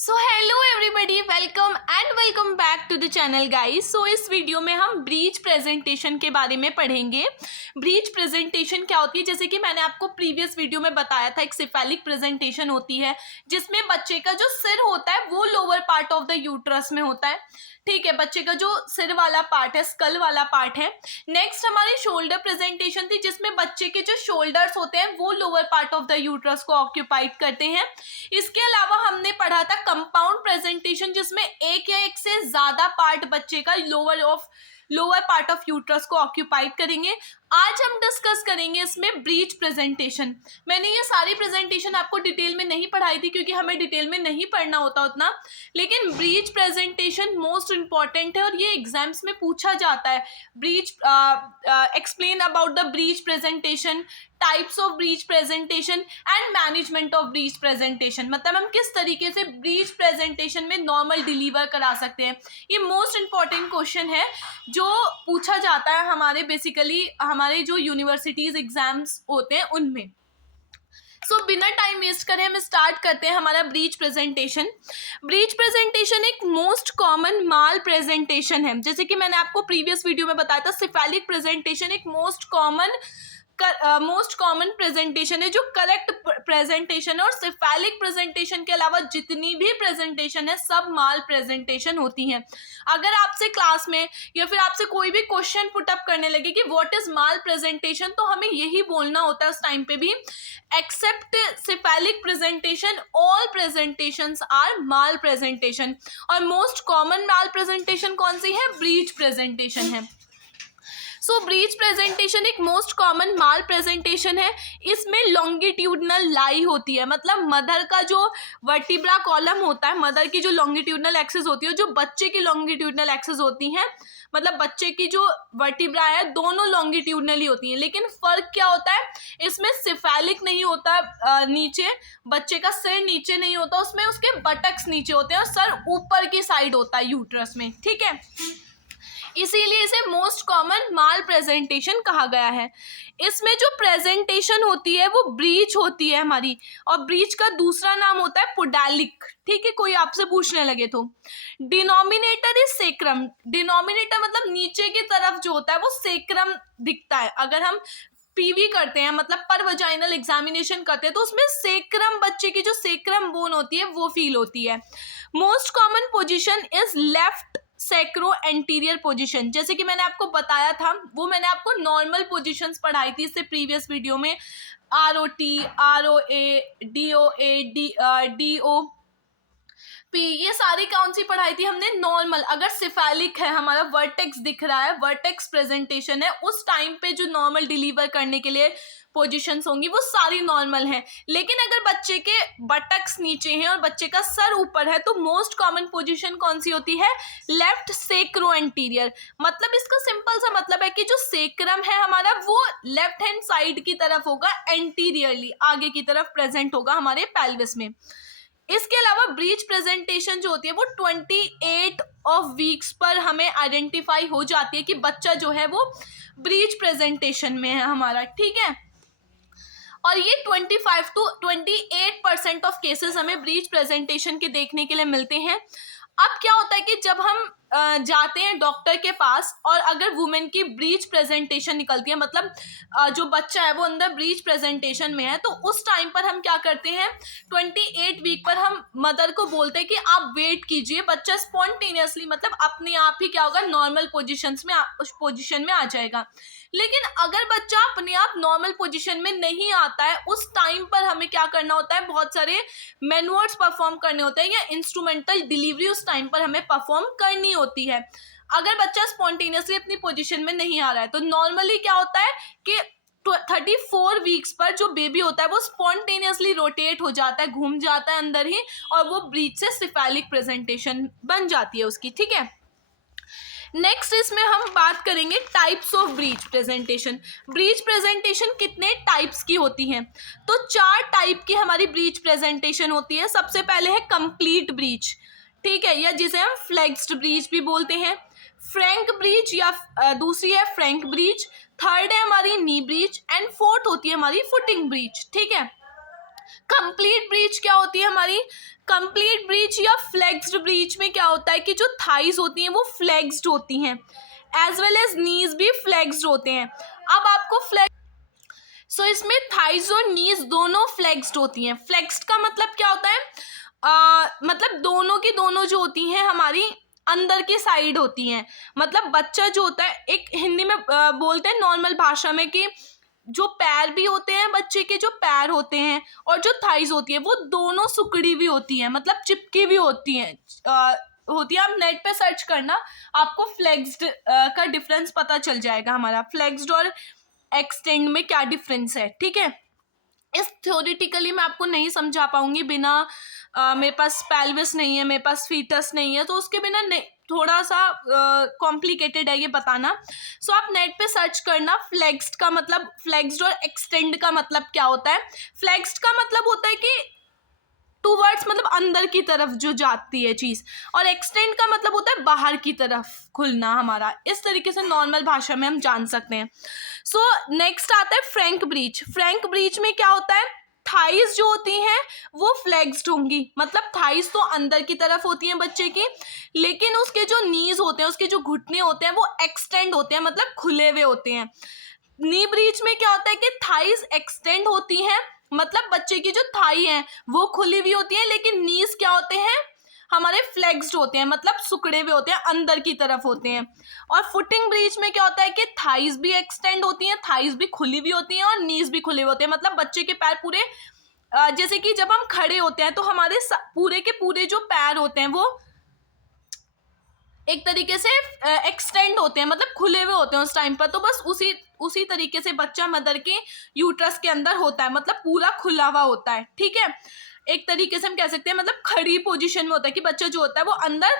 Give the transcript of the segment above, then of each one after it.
So hello everybody, welcome back to the channel guys. So इस video में हम breech presentation के बारे में पढ़ेंगे। ब्रीच प्रेजेंटेशन क्या होती है, जैसे कि मैंने आपको प्रीवियस वीडियो में बताया था, एक सिफेलिक प्रेजेंटेशन होती है जिसमें बच्चे का जो सिर होता है वो lower part of the uterus में होता है। ठीक है, बच्चे का जो सिर वाला पार्ट है, स्कल वाला पार्ट है। नेक्स्ट हमारी शोल्डर प्रेजेंटेशन थी जिसमें बच्चे के जो शोल्डर्स होते हैं वो lower part of the uterus को ऑक्यूपाइड करते हैं। इसके अलावा हमने पढ़ा था कंपाउंड प्रेजेंटेशन जिसमें एक या एक से ज्यादा पार्ट बच्चे का लोअर पार्ट ऑफ यूट्रस को ऑक्यूपाइड करेंगे। आज हम डिस्कस करेंगे इसमें ब्रीच प्रेजेंटेशन। मैंने ये सारी प्रेजेंटेशन आपको डिटेल में नहीं पढ़ाई थी क्योंकि हमें डिटेल में नहीं पढ़ना होता उतना, लेकिन ब्रीच प्रेजेंटेशन मोस्ट इंपॉर्टेंट है और ये एग्जाम्स में पूछा जाता है। Breach explain about the breech presentation, types of breech presentation and management of breech presentation, मतलब हम किस तरीके से ब्रीच प्रेजेंटेशन में नॉर्मल डिलीवर करा सकते हैं। ये मोस्ट इंपॉर्टेंट क्वेश्चन है जो पूछा जाता है हमारे हमारे जो यूनिवर्सिटीज एग्जाम्स होते हैं उनमें। सो बिना टाइम वेस्ट करें हम स्टार्ट करते हैं हमारा ब्रीच प्रेजेंटेशन। ब्रीच प्रेजेंटेशन एक मोस्ट कॉमन माल प्रेजेंटेशन है, जैसे कि मैंने आपको प्रीवियस वीडियो में बताया था। सिफेलिक प्रेजेंटेशन एक मोस्ट कॉमन प्रेजेंटेशन है जो करेक्ट प्रेजेंटेशन है, और सिफेलिक प्रेजेंटेशन के अलावा जितनी भी प्रेजेंटेशन है सब माल प्रेजेंटेशन होती हैं। अगर आपसे क्लास में या फिर आपसे कोई भी क्वेश्चन पुट अप करने लगे कि व्हाट इज माल प्रेजेंटेशन, तो हमें यही बोलना होता है उस टाइम पे भी, except cephalic presentation all presentations are malpresentation. और मोस्ट कॉमन माल प्रेजेंटेशन कौन सी है? ब्रीच प्रेजेंटेशन है। सो ब्रीच प्रेजेंटेशन एक मोस्ट कॉमन माल प्रेजेंटेशन है। इसमें लॉन्गिट्यूडनल लाई होती है, मतलब मदर का जो वर्टिब्रा कॉलम होता है, मदर की जो लॉन्गिट्यूडनल एक्सिस होती है, जो बच्चे की लॉन्गिट्यूडनल एक्सिस होती हैं, मतलब बच्चे की जो वर्टिब्रा है दोनों लॉन्गिट्यूडनली होती हैं। लेकिन फर्क क्या होता है, इसमें सिफेलिक नहीं होता, नीचे बच्चे का सिर नीचे नहीं होता, उसमें उसके बटक्स नीचे होते हैं और सर ऊपर की साइड होता है यूट्रस में। ठीक है, इसीलिए इसे मोस्ट कॉमन माल प्रेजेंटेशन कहा गया है। इसमें जो प्रेजेंटेशन होती है वो ब्रीच होती है हमारी, और ब्रीच का दूसरा नाम होता है पुडालिक। ठीक है, कोई आपसे पूछने लगे तो डिनोमिनेटर इज सेक्रम। डिनोमिनेटर मतलब नीचे की तरफ जो होता है वो सेक्रम दिखता है। अगर हम पीवी करते हैं, मतलब पर वजाइनल एग्जामिनेशन करते हैं, तो उसमें सेक्रम, बच्चे की जो सेक्रम बोन होती है वो फील होती है। Most common position is left sacro anterior position. जैसे कि मैंने आपको बताया था, वो मैंने आपको नॉर्मल पोजीशंस पढ़ाई थी इससे प्रीवियस वीडियो में। ROT, ROA, DOA, DO P, ये सारी कौन सी पढ़ाई थी हमने? नॉर्मल। अगर सिफेलिक है, हमारा वर्टेक्स दिख रहा है, वर्टेक्स प्रेजेंटेशन है, उस टाइम पे जो नॉर्मल डिलीवर करने के लिए पोजीशंस होंगी वो सारी नॉर्मल है। लेकिन अगर बच्चे के बटक्स नीचे हैं और बच्चे का सर ऊपर है तो मोस्ट कॉमन पोजीशन कौन सी होती है? Left sacro anterior. मतलब इसका सिंपल सा मतलब है कि जो सेक्रम है हमारा वो लेफ्ट हैंड साइड की तरफ होगा, एंटीरियरली आगे की तरफ प्रेजेंट होगा हमारे पेल्विस में। इसके अलावा ब्रीच प्रेजेंटेशन जो होती है वो 28 ऑफ वीक्स पर हमें आइडेंटिफाई हो जाती है कि बच्चा जो है वो ब्रीच प्रेजेंटेशन में है हमारा। ठीक है, और ये 25 to 28% ऑफ केसेस हमें ब्रीच प्रेजेंटेशन के देखने के लिए मिलते हैं। अब क्या होता है कि जब हम जाते हैं डॉक्टर के पास और अगर वुमेन की ब्रीच प्रेजेंटेशन निकलती है, मतलब जो बच्चा है वो अंदर ब्रीच प्रेजेंटेशन में है, तो उस टाइम पर हम क्या करते हैं, 28 वीक पर हम मदर को बोलते हैं कि आप वेट कीजिए, बच्चा स्पॉन्टेनियसली, मतलब अपने आप ही क्या होगा, नॉर्मल उस पोजिशन में आ जाएगा। लेकिन अगर बच्चा अपने आप नॉर्मल पोजीशन में नहीं आता है, उस टाइम पर हमें क्या करना होता है, बहुत सारे मैनूवर्स परफॉर्म करने होते हैं या इंस्ट्रूमेंटल डिलीवरी उस टाइम पर हमें परफॉर्म करनी होती है। अगर बच्चा स्पॉन्टेनियसली अपनी पोजीशन में नहीं आ रहा है तो नॉर्मली क्या होता है कि 34 वीक्स पर जो बेबी होता है वो स्पॉन्टेनियसली रोटेट हो जाता है, घूम जाता है अंदर ही, और वो ब्रीच से सिफेलिक प्रेजेंटेशन बन जाती है उसकी। ठीक है, नेक्स्ट इसमें हम बात करेंगे types of breech presentation. Breech presentation कितने टाइप्स की होती हैं? तो 4 टाइप की हमारी ब्रीच प्रेजेंटेशन होती है। सबसे पहले है कंप्लीट ब्रीच, ठीक है, या जिसे हम फ्लेक्स्ड ब्रीच भी बोलते हैं। फ्रैंक ब्रीच या दूसरी है फ्रैंक ब्रीच। थर्ड है हमारी नी ब्रीच एंड फोर्थ होती है हमारी फुटिंग ब्रीच। ठीक है, कंप्लीट ब्रीच क्या होती है हमारी? कंप्लीट ब्रीच या फ्लेक्स्ड ब्रीच में क्या होता है कि जो थाइज होती हैं वो फ्लेक्स्ड होती हैं, एज वेल एज नीज भी फ्लेक्स्ड होते हैं। अब आपको सो इसमें थाइज और नीज दोनों फ्लेक्स्ड होती हैं। फ्लेक्स्ड का मतलब क्या होता है? मतलब दोनों की दोनों जो होती हैं हमारी अंदर की साइड होती हैं। मतलब बच्चा जो होता है, एक हिंदी में बोलते हैं नॉर्मल भाषा में कि जो पैर भी होते हैं बच्चे के, जो पैर होते हैं और जो थाइज होती है वो दोनों सुकड़ी भी होती हैं, मतलब चिपकी भी होती हैं। आप नेट पे सर्च करना, आपको फ्लेक्स्ड का डिफरेंस पता चल जाएगा। हमारा फ्लेक्स्ड और एक्सटेंड में क्या डिफरेंस है, ठीक है। इस थ्योरेटिकली मैं आपको नहीं समझा पाऊंगी, बिना मेरे पास पेल्विस नहीं है, मेरे पास फीटस नहीं है, तो उसके बिना नहीं, थोड़ा सा कॉम्प्लिकेटेड है ये बताना। सो आप नेट पे सर्च करना फ्लेक्स्ड का मतलब, फ्लेक्स्ड और एक्सटेंड का मतलब क्या होता है। फ्लेक्स्ड का मतलब होता है कि टूवर्ड्स, मतलब अंदर की तरफ जो जाती है चीज, और एक्सटेंड का मतलब होता है बाहर की तरफ खुलना हमारा। इस तरीके से नॉर्मल भाषा में हम जान सकते हैं। सो नेक्स्ट आता है फ्रैंक ब्रीच। फ्रैंक ब्रीच में क्या होता है? थाइज जो होती हैं वो फ्लेक्स्ड होंगी, मतलब थाइज तो अंदर की तरफ होती हैं बच्चे की, लेकिन उसके जो नीज होते हैं, उसके जो घुटने होते हैं वो एक्सटेंड होते हैं, मतलब खुले हुए होते हैं। नी ब्रीच में क्या होता है कि थाइज एक्सटेंड होती हैं, मतलब बच्चे की जो थाई है वो खुली हुई होती है, लेकिन नीज क्या होते हैं हमारे फ्लेक्स्ड होते हैं, मतलब सुकड़े हुए होते हैं, अंदर की तरफ होते हैं। और फुटिंग ब्रीच में क्या होता है कि थाइज भी एक्सटेंड होती हैं, थाइज भी खुली हुई होती हैं और नीज भी खुले हुए होते हैं, मतलब बच्चे के पैर पूरे जैसे कि जब हम खड़े होते हैं तो हमारे पूरे के पूरे जो पैर होते हैं वो एक तरीके से एक्सटेंड होते हैं, मतलब खुले हुए होते हैं उस टाइम पर। तो बस उसी तरीके से बच्चा मदर के यूट्रस के अंदर होता है, मतलब पूरा खुला हुआ होता है, ठीक है। एक तरीके से हम कह सकते हैं मतलब खड़ी पोजीशन में होता है कि बच्चा जो होता है वो अंदर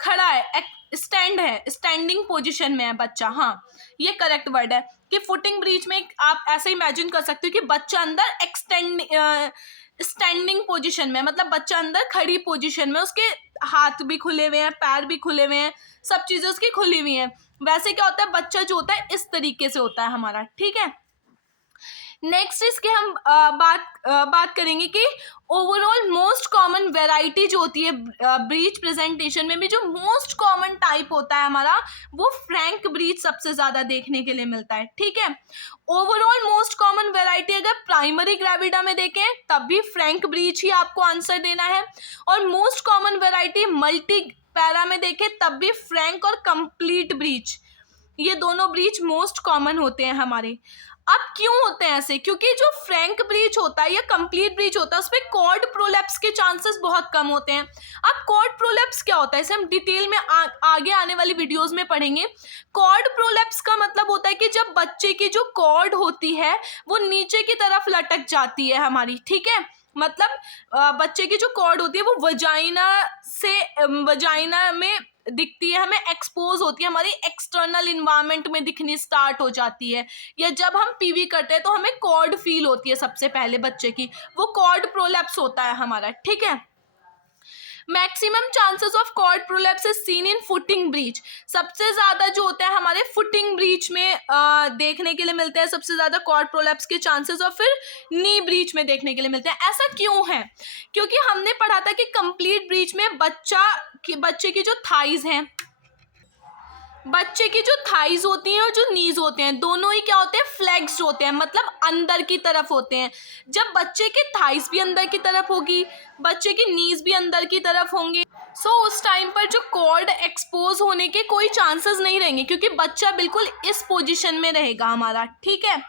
खड़ा है, स्टैंड है, स्टैंडिंग पोजीशन में है बच्चा। हाँ, ये करेक्ट वर्ड है कि फुटिंग ब्रीच में आप ऐसे इमेजिन कर सकते हो कि बच्चा अंदर स्टैंडिंग पोजीशन में, मतलब बच्चा अंदर खड़ी पोजीशन में, उसके हाथ भी खुले हुए हैं, पैर भी खुले हुए हैं, सब चीजें उसकी खुली हुई हैं। वैसे क्या होता है, बच्चा जो होता है इस तरीके से होता है हमारा, ठीक है। नेक्स्ट इसके हम बात करेंगे कि ओवरऑल मोस्ट कॉमन वेराइटी जो होती है ब्रीच प्रेजेंटेशन में भी, जो मोस्ट कॉमन टाइप होता है हमारा वो फ्रैंक ब्रीच सबसे ज्यादा देखने के लिए मिलता है, ठीक है। ओवरऑल मोस्ट कॉमन वेराइटी अगर प्राइमरी ग्रेविडा में देखें तब भी फ्रैंक ब्रीच ही आपको आंसर देना है, और most common variety multi para में देखें तब भी फ्रैंक और कंप्लीट ब्रीच, ये दोनों ब्रीच मोस्ट कॉमन होते हैं हमारे। अब क्यों होते हैं ऐसे? क्योंकि जो फ्रैंक ब्रीच होता है या कंप्लीट ब्रीच होता है उसमें कॉर्ड प्रोलैप्स के चांसेस बहुत कम होते हैं। अब कॉर्ड प्रोलैप्स क्या होता है इसे हम डिटेल में आगे आने वाली वीडियोस में पढ़ेंगे। कॉर्ड प्रोलैप्स का मतलब होता है कि जब बच्चे की जो कॉर्ड होती है वो नीचे की तरफ लटक जाती है हमारी, ठीक है। मतलब बच्चे की जो कॉर्ड होती है वो वजाइना में दिखती है, हमें एक्सपोज होती है, हमारी एक्सटर्नल इन्वायरमेंट में दिखनी स्टार्ट हो जाती है, या जब हम पीवी करते हैं तो हमें कॉर्ड फील होती है सबसे पहले बच्चे की, वो कॉर्ड प्रोलैप्स होता है हमारा, ठीक है। Maximum chances of cord prolapse is seen in footing breech, सबसे ज्यादा जो होता है हमारे फुटिंग ब्रीच में देखने के लिए मिलते हैं सबसे ज्यादा कॉर्ड प्रोलैप्स के चांसेस, और फिर नी ब्रीच में देखने के लिए मिलते हैं। ऐसा क्यों है? क्योंकि हमने पढ़ा था कि कंप्लीट ब्रीच में बच्चे की जो थाइज हैं, बच्चे की जो थाइज होती हैं और जो नीज होते हैं दोनों ही क्या होते हैं, फ्लेक्स्ड होते हैं, मतलब अंदर की तरफ होते हैं। जब बच्चे के थाइज भी अंदर की तरफ होगी, बच्चे की नीज भी अंदर की तरफ होंगे, सो उस टाइम पर जो कॉर्ड एक्सपोज होने के कोई चांसेस नहीं रहेंगे, क्योंकि बच्चा बिल्कुल इस पोजीशन में रहेगा हमारा, ठीक है।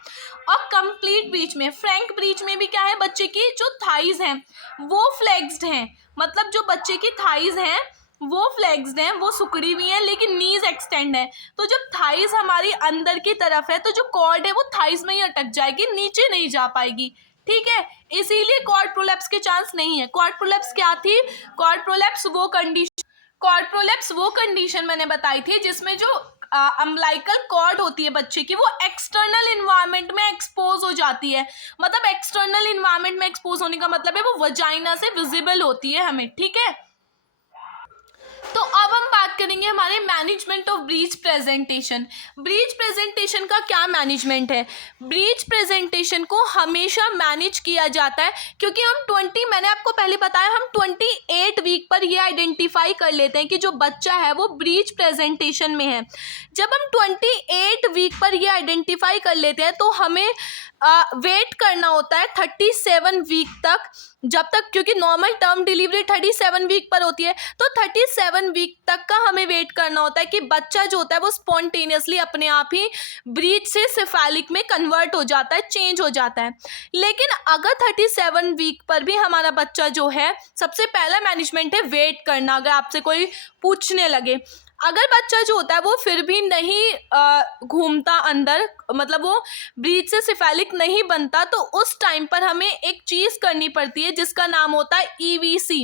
और कंप्लीट ब्रीच में, फ्रैंक ब्रीच में भी क्या है, बच्चे की जो थाइज हैं वो फ्लेक्स्ड हैं, मतलब जो बच्चे की थाइज हैं वो फ्लेक्स्ड हैं, वो सुकड़ी हुई हैं, लेकिन नीज एक्सटेंड है। तो जब थाइज हमारी अंदर की तरफ है तो जो कॉर्ड है वो थाइज में ही अटक जाएगी, नीचे नहीं जा पाएगी, ठीक है। इसीलिए कॉर्ड प्रोलैप्स के चांस नहीं है। कॉर्ड प्रोलैप्स क्या थी? कॉर्ड प्रोलैप्स वो कंडीशन मैंने बताई थी जिसमें जो अम्बिलिकल कॉर्ड होती है बच्चे की वो एक्सटर्नल इन्वायरमेंट में एक्सपोज हो जाती है। मतलब एक्सटर्नल इन्वायरमेंट में एक्सपोज होने का मतलब है वो वजाइना से विजिबल होती है हमें, ठीक है। तो अब हम बात करेंगे हमारे management of breech presentation. Breech presentation का क्या मैनेजमेंट है? ब्रीच प्रेजेंटेशन को हमेशा मैनेज किया जाता है क्योंकि मैंने आपको पहले बताया, हम 28 वीक पर ये आइडेंटिफाई कर लेते हैं कि जो बच्चा है वो ब्रीच प्रेजेंटेशन में है। जब हम 28 वीक पर ये आइडेंटिफाई कर लेते हैं तो हमें वेट करना होता है 37 वीक तक, जब तक, क्योंकि नॉर्मल टर्म डिलीवरी 37 वीक पर होती है, तो 37 वीक तक का हमें वेट करना होता है कि बच्चा जो होता है वो स्पॉन्टेनियसली अपने आप ही ब्रीच से सेफेलिक में कन्वर्ट हो जाता है, चेंज हो जाता है। लेकिन अगर 37 वीक पर भी हमारा बच्चा जो है, सबसे पहला मैनेजमेंट है वेट करना। अगर आपसे कोई पूछने लगे, अगर बच्चा जो होता है वो फिर भी नहीं घूमता अंदर, मतलब वो ब्रीच से सेफेलिक नहीं बनता, तो उस टाइम पर हमें एक चीज़ करनी पड़ती है जिसका नाम होता है ईवीसी।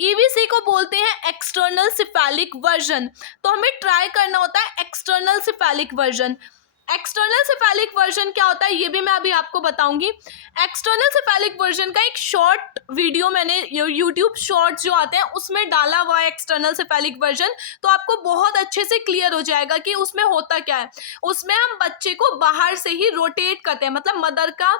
ईवीसी को बोलते हैं एक्सटर्नल सेफेलिक वर्जन। तो हमें ट्राई करना होता है external cephalic version. External cephalic version क्या होता है ये भी मैं अभी आपको बताऊंगी। एक्सटर्नल सेफेलिक वर्जन का एक शॉर्ट वीडियो मैंने यूट्यूब शॉर्ट्स जो आते हैं उसमें डाला हुआ है एक्सटर्नल सेफेलिक वर्जन, तो आपको बहुत अच्छे से क्लियर हो जाएगा कि उसमें होता क्या है। उसमें हम बच्चे को बाहर से ही रोटेट करते हैं, मतलब मदर का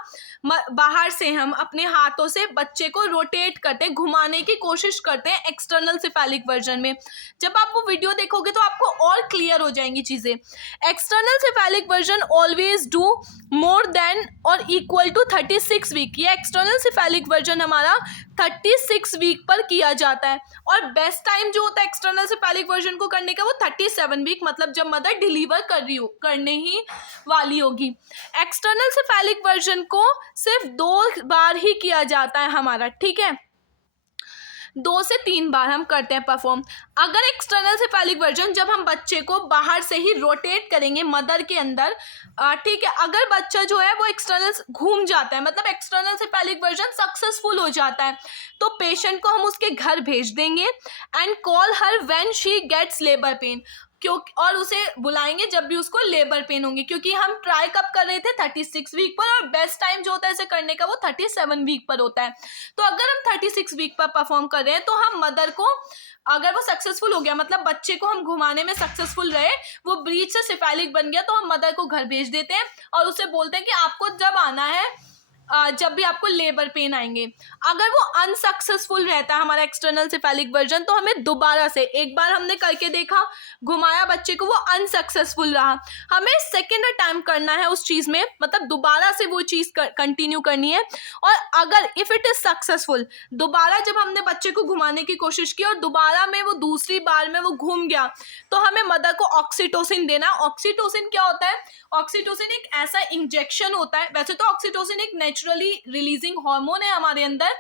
बाहर से हम अपने हाथों से बच्चे को रोटेट करते हैं, घुमाने की कोशिश करते हैं एक्सटर्नल सेफेलिक वर्जन में। जब आप वो वीडियो देखोगे तो आपको और क्लियर हो जाएंगी चीज़ें। External cephalic version always do more than और इक्वल टू 36 वीक। ये एक्सटर्नल सेफेलिक वर्जन हमारा 36 वीक पर किया जाता है, और बेस्ट टाइम जो होता है एक्सटर्नल सेफेलिक वर्जन को करने का वो 37 वीक, मतलब जब मदर डिलीवर करने ही वाली होगी। एक्सटर्नल सेफेलिक वर्जन को सिर्फ 2 बार ही किया जाता है हमारा, ठीक है, 2 से 3 बार हम करते हैं परफॉर्म। अगर एक्सटर्नल सेफेलिक वर्जन, जब हम बच्चे को बाहर से ही रोटेट करेंगे मदर के अंदर, ठीक है, अगर बच्चा जो है वो एक्सटर्नल घूम जाता है, मतलब एक्सटर्नल सेफेलिक वर्जन सक्सेसफुल हो जाता है, तो पेशेंट को हम उसके घर भेज देंगे and call her when she gets labour pain, क्योंकि और उसे बुलाएंगे जब भी उसको लेबर पेन होंगे, क्योंकि हम ट्राई कब कर रहे थे 36 वीक पर, और बेस्ट टाइम जो होता है इसे करने का वो 37 वीक पर होता है। तो अगर हम 36 वीक पर परफॉर्म कर रहे हैं तो हम मदर को, अगर वो सक्सेसफुल हो गया, मतलब बच्चे को हम घुमाने में सक्सेसफुल रहे, वो ब्रीच से सेफेलिक बन गया, तो हम मदर को घर भेज देते हैं और उसे बोलते हैं कि आपको जब आना है, जब भी आपको लेबर पेन आएंगे। अगर वो अनसक्सेसफुल रहता है हमारा एक्सटर्नल सेफेलिक वर्जन, तो हमें दोबारा से, एक बार हमने करके देखा, घुमाया बच्चे को, वो अनसक्सेसफुल रहा, हमें सेकेंड टाइम करना है उस चीज़ में, मतलब दोबारा से वो चीज़ कंटिन्यू करनी है। और अगर इफ़ इट इज़ सक्सेसफुल, दोबारा जब हमने बच्चे को घुमाने की कोशिश की और दोबारा में वो दूसरी बार में वो घूम गया, तो हमें मदर को ऑक्सीटोसिन देना। ऑक्सीटोसिन क्या होता है? ऑक्सीटोसिन एक ऐसा इंजेक्शन होता है, वैसे तो ऑक्सीटोसिन एक नेचुरली रिलीजिंग हार्मोन है हमारे अंदर,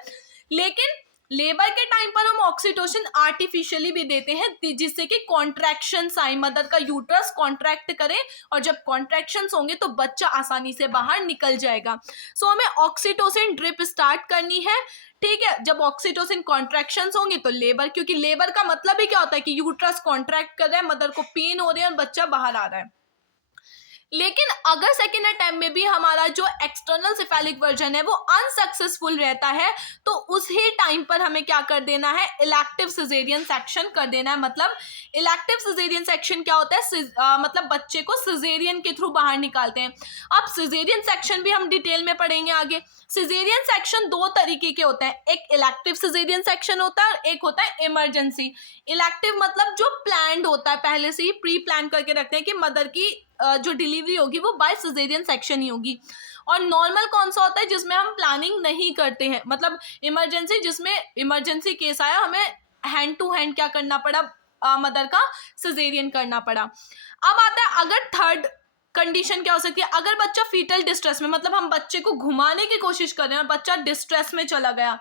लेकिन लेबर के टाइम पर हम ऑक्सीटोसिन आर्टिफिशियली भी देते हैं जिससे कि कॉन्ट्रैक्शंस आए, मदर का यूट्रस कॉन्ट्रैक्ट करे, और जब कॉन्ट्रैक्शंस होंगे तो बच्चा आसानी से बाहर निकल जाएगा। सो हमें ऑक्सीटोसिन ड्रिप स्टार्ट करनी है, ठीक है। जब ऑक्सीटोसिन कॉन्ट्रैक्शंस होंगे तो लेबर, क्योंकि लेबर का मतलब ही क्या होता है कि यूट्रस कॉन्ट्रैक्ट कर रहा है, मदर को पेन हो रही है और बच्चा बाहर आ रहा है। लेकिन अगर सेकेंड टाइम में भी हमारा जो एक्सटर्नल सेफेलिक वर्जन है वो अनसक्सेसफुल रहता है, तो उसी टाइम पर हमें क्या कर देना है, इलेक्टिव सिजेरियन सेक्शन कर देना है। मतलब इलेक्टिव सिजेरियन सेक्शन क्या होता है, मतलब बच्चे को सिजेरियन के थ्रू बाहर निकालते हैं। अब सिजेरियन सेक्शन भी हम डिटेल में पढ़ेंगे आगे। सिजेरियन सेक्शन 2 तरीके के होते हैं, एक इलेक्टिव सिजेरियन सेक्शन होता है और एक होता है इमरजेंसी। इलेक्टिव मतलब जो प्लान्ड होता है, पहले से ही प्री प्लान करके रखते हैं कि मदर की जो डिलीवरी होगी वो बाय सिजेरियन सेक्शन ही होगी। और नॉर्मल कौन सा होता है, जिसमें हम प्लानिंग नहीं करते हैं, मतलब इमरजेंसी, जिसमें इमरजेंसी केस आया, हमें हैंड टू हैंड क्या करना पड़ा, मदर का सिजेरियन करना पड़ा। अब आता है अगर थर्ड कंडीशन क्या हो सकती है, अगर बच्चा फीटल डिस्ट्रेस में, मतलब हम बच्चे को घुमाने की कोशिश कर रहे हैं और बच्चा डिस्ट्रेस में चला गया,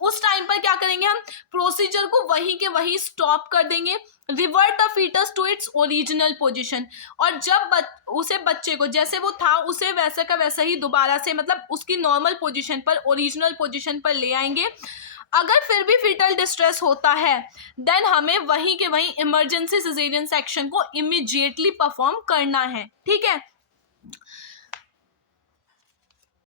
उस टाइम पर क्या करेंगे, हम प्रोसीजर को वहीं के वहीं स्टॉप कर देंगे, revert the foetus to its original position, और जब उसे बच्चे को जैसे वो था उसे वैसे का वैसा ही दोबारा से, मतलब उसकी नॉर्मल पोजीशन पर, ओरिजिनल पोजीशन पर ले आएंगे। अगर फिर भी फीटल डिस्ट्रेस होता है देन हमें वहीं के वहीं इमरजेंसी सिजेरियन सेक्शन को इमीडिएटली परफॉर्म करना है, ठीक है।